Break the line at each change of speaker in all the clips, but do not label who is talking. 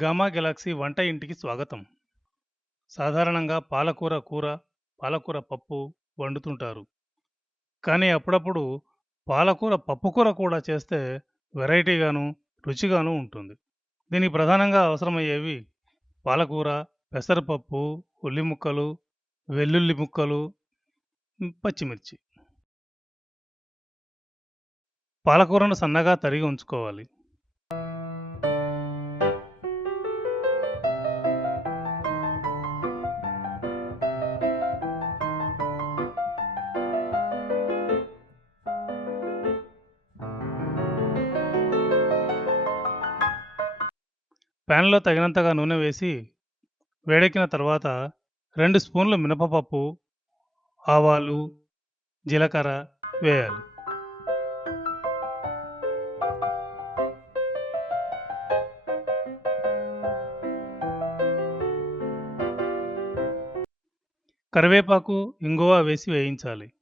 Gamma Galaxy వంట ఇంటికి స్వాగతం. సాధారణంగా పాలకూర కూర, పాలకూర పప్పు వండుతుంటారు. కానీ అప్పుడప్పుడు పాలకూర పప్పుకూర కూడా చేస్తే వెరైటీగాను, రుచిగాను ఉంటుంది. దీనికి ప్రధానంగా అవసరమయ్యేవి పాలకూర, పెసరపప్పు, ఉల్లి ముక్కలు, వెల్లుల్లి ముక్కలు, పచ్చిమిర్చి. పాలకూరను సన్నగా తరిగి ఉంచుకోవాలి. ప్యాన్‌లో తగినంతగా నూనె వేసి వేడెక్కిన తర్వాత రెండు స్పూన్లు మినపపప్పు, ఆవాలు, జీలకర్ర వేయాలి. కరివేపాకు, ఇంగువ వేసి వేయించాలి.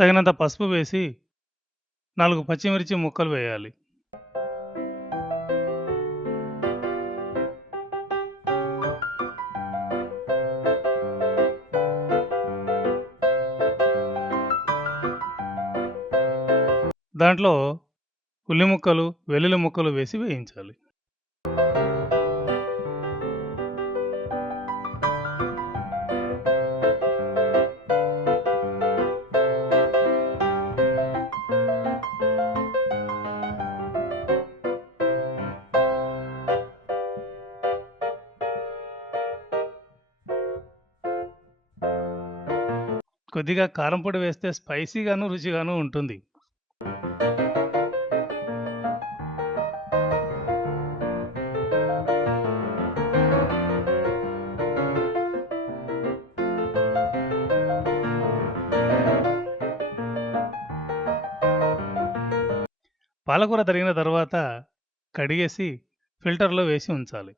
తగినంత పసుపు వేసి నాలుగు పచ్చిమిర్చి ముక్కలు వేయాలి. దాంట్లో ఉల్లి ముక్కలు, వెల్లుల్లి ముక్కలు వేసి వేయించాలి. కొద్దిగా కారం పొడి వేస్తే స్పైసీగాను, రుచిగాను ఉంటుంది. పాలకూర తరిగిన తర్వాత కడిగేసి ఫిల్టర్‌లో వేసి ఉంచాలి.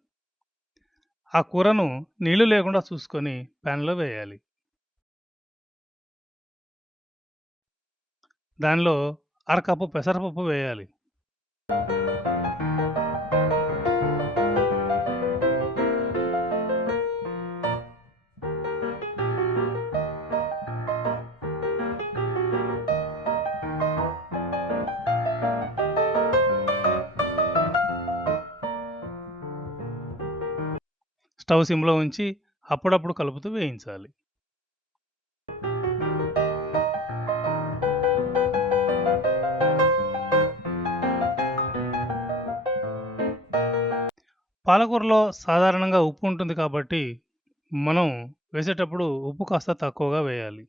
ఆ కూరను నీళ్ళు లేకుండా చూసుకొని ప్యాన్‌లో వేయాలి. దానిలో అరకప్పు పెసరపప్పు వేయాలి. స్టవ్ సిమ్‌లో ఉంచి అప్పుడప్పుడు కలుపుతూ వేయించాలి. పాలకూరలో సాధారణంగా ఉప్పు ఉంటుంది కాబట్టి మనం వేసేటప్పుడు ఉప్పు కాస్త తక్కువగా వేయాలి.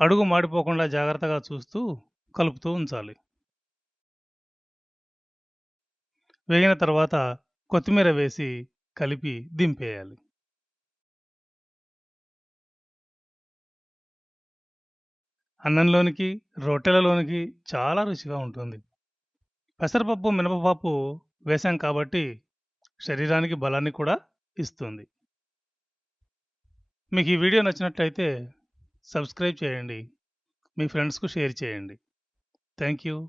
అడుగు మాడిపోకుండా జాగ్రత్తగా చూస్తూ కలుపుతూ ఉంచాలి. వేగిన తర్వాత కొత్తిమీర వేసి కలిపి దింపేయాలి. అన్నంలోనికి, రొట్టెలలోనికి చాలా రుచిగా ఉంటుంది. పెసరపప్పు, మినపపప్పు వేశాం కాబట్టి శరీరానికి బలాన్ని కూడా ఇస్తుంది. మీకు ఈ వీడియో నచ్చినట్లయితే సబ్స్క్రైబ్ చేయండి. మీ ఫ్రెండ్స్‌కు షేర్ చేయండి. Thank you.